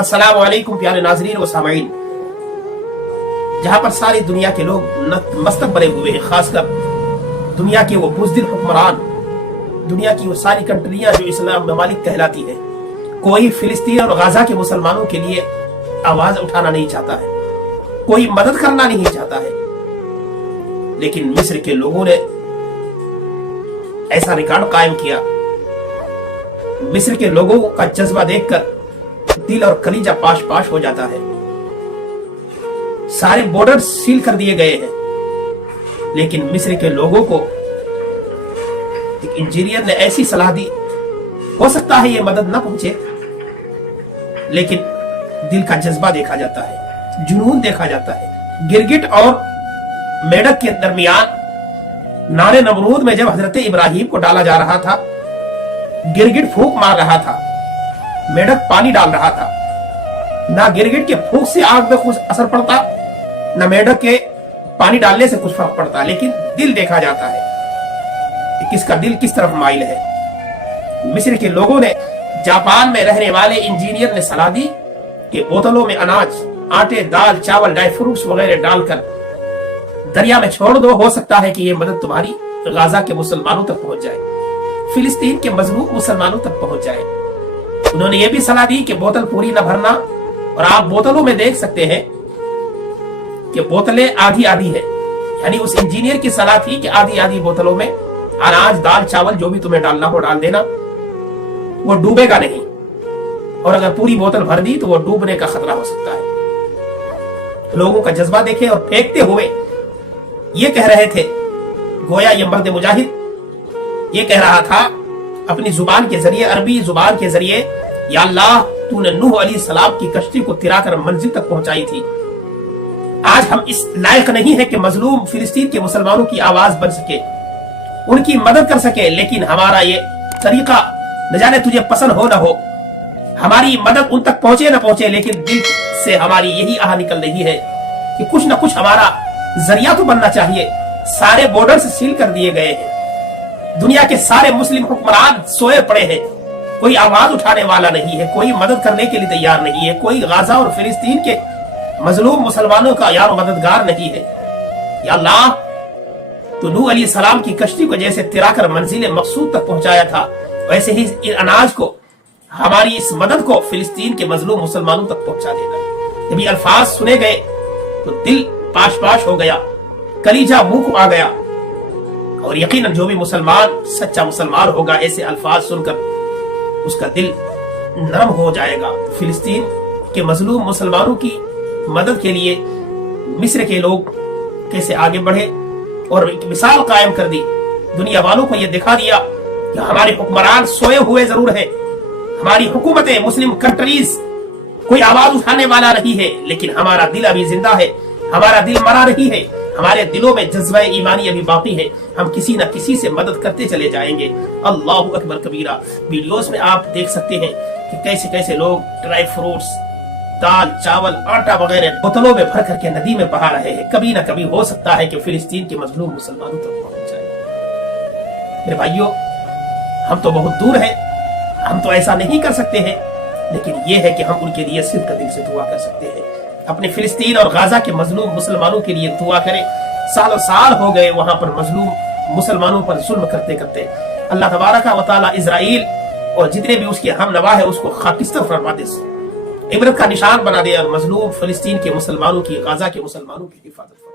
अस्सलाम वालेकुम प्यारे नाज़रीन व सामईन। जहां पर सारी दुनिया के लोग मस्तक बने हुए हैं, खासकर दुनिया के वो बुज़दिल हुक्मरान, दुनिया की वो सारी कंट्रियां जो इस्लाम ममालिक कहलाती है, कोई फिलिस्तीन और गाजा के मुसलमानों के लिए आवाज उठाना नहीं चाहता है, कोई मदद करना नहीं चाहता है। लेकिन मिस्र के लोगों ने ऐसा रिकॉर्ड कायम किया। मिस्र के लोगों का जज्बा देखकर दिल और कलीजा पाश पाश हो जाता है। सारे बॉर्डर सील कर दिए गए हैं, लेकिन मिस्र के लोगों को एक इंजीनियर ने ऐसी सलाह दी, हो सकता है ये मदद ना पहुंचे, लेकिन दिल का जज्बा देखा जाता है, जुनून देखा जाता है। गिरगिट और मेढक के दरमियान नारे नमरूद में जब हजरत इब्राहिम को डाला जा रहा था, गिरगिट फूंक मार रहा था, मेढक पानी डाल रहा था। ना गिरगिट के फूंक से आग में कुछ असर पड़ता, ना मेढक के पानी डालने से कुछ फर्क पड़ता, लेकिन दिल देखा जाता है कि किसका दिल किस तरफ माइल है। मिस्र के लोगों ने जापान में रहने वाले इंजीनियर ने सलाह दी कि बोतलों में अनाज, आटे, दाल, चावल, ड्राई फ्रूट्स वगैरह डालकर दरिया में छोड़ दो, हो सकता है कि ये मदद तुम्हारी गाजा के मुसलमानों तक पहुंच जाए, फिलिस्तीन के मजलूम मुसलमानों तक पहुंच जाए। उन्होंने ये भी सलाह दी कि बोतल पूरी न भरना, और आप बोतलों में देख सकते हैं कि बोतलें आधी आधी है। यानी उस इंजीनियर की सलाह थी कि आधी आधी बोतलों में अनाज, दाल, चावल जो भी तुम्हें डालना हो डाल देना, वो डूबेगा नहीं, और अगर पूरी बोतल भर दी तो वो डूबने का खतरा हो सकता है। लोगों का जज्बा देखे, और फेंकते हुए ये कह रहे थे, गोया ये मर्द मुजाहिद ये कह रहा था अपनी जुबान के जरिए, अरबी जुबान के जरिए, या अल्लाह तूने नूह अलैहिस्सलाम की कश्ती को तिराकर मंजिल तक पहुंचाई थी। आज हम इस लायक नहीं है कि मजलूम फिलिस्तीन के मुसलमानों की आवाज बन सके, उनकी मदद कर सके, लेकिन हमारा ये तरीका न जाने तुझे पसंद हो न हो, हमारी मदद उन तक पहुंचे न पहुंचे, लेकिन दिल से हमारी यही आह निकल रही है कि कुछ न कुछ हमारा जरिया तो बनना चाहिए। सारे बॉर्डर सील कर दिए गए हैं, दुनिया के सारे मुस्लिम हुक्मरान सोए पड़े हैं, कोई आवाज उठाने वाला नहीं है, कोई मदद करने के लिए तैयार नहीं है, कोई गाजा और फिलिस्तीन के मजलूम मुसलमानों का यार मददगार नहीं है। या अल्लाह, तो नूह अलैहिस्सलाम की कश्ती को जैसे तिराकर मंजिल मकसूद तक पहुंचाया था, वैसे ही इस अनाज को, हमारी इस मदद को फिलिस्तीन के मजलूम मुसलमानों तक पहुंचा देना। जब ये अल्फाज सुने गए तो दिल पाश पाश हो गया, कलीजा मुंह को आ गया, और यकीनन जो भी मुसलमान सच्चा मुसलमान होगा, ऐसे अल्फाज सुनकर उसका दिल नरम हो जाएगा। फिलिस्तीन के मजलूम मुसलमानों की मदद के लिए मिस्र के लोग कैसे आगे बढ़े और एक मिसाल कायम कर दी, दुनिया वालों को यह दिखा दिया कि हमारे हुक्मरान सोए हुए जरूर है, हमारी हुकूमतें, मुस्लिम कंट्रीज कोई आवाज उठाने वाला नहीं है, लेकिन हमारा दिल अभी जिंदा है, हमारा दिल मरा नहीं है, हमारे दिलों में जज्बा ईमानी अभी बाकी है, हम किसी न किसी से मदद करते चले जाएंगे। अल्लाहु अकबर कबीरा। वीडियोस में आप देख सकते हैं कि कैसे कैसे लोग ड्राई फ्रूट्स, दाल, चावल, आटा वगैरह बोतलों में भर करके नदी में बहा रहे हैं। कभी न कभी हो सकता है कि फिलिस्तीन के मजलूम मुसलमानों तक पहुंच जाए। मेरे भाइयों, हम तो बहुत दूर हैं, हम तो ऐसा नहीं कर सकते हैं, लेकिन यह है कि हम उनके लिए सिर्फ दिल से दुआ कर सकते हैं। अपने फिलिस्तीन और गाजा के मजलूम मुसलमानों के लिए दुआ करें। सालों साल हो गए वहां पर मजलूम मुसलमानों पर जुल्म करते करते। अल्लाह तबारक व तआला इजराइल और जितने भी उसके हम नवा है उसको खाकिस्तान फरमा दे, इबरत का निशान बना दे, और मजलूम फिलिस्तीन के मुसलमानों की, गाजा के मुसलमानों की हिफाजत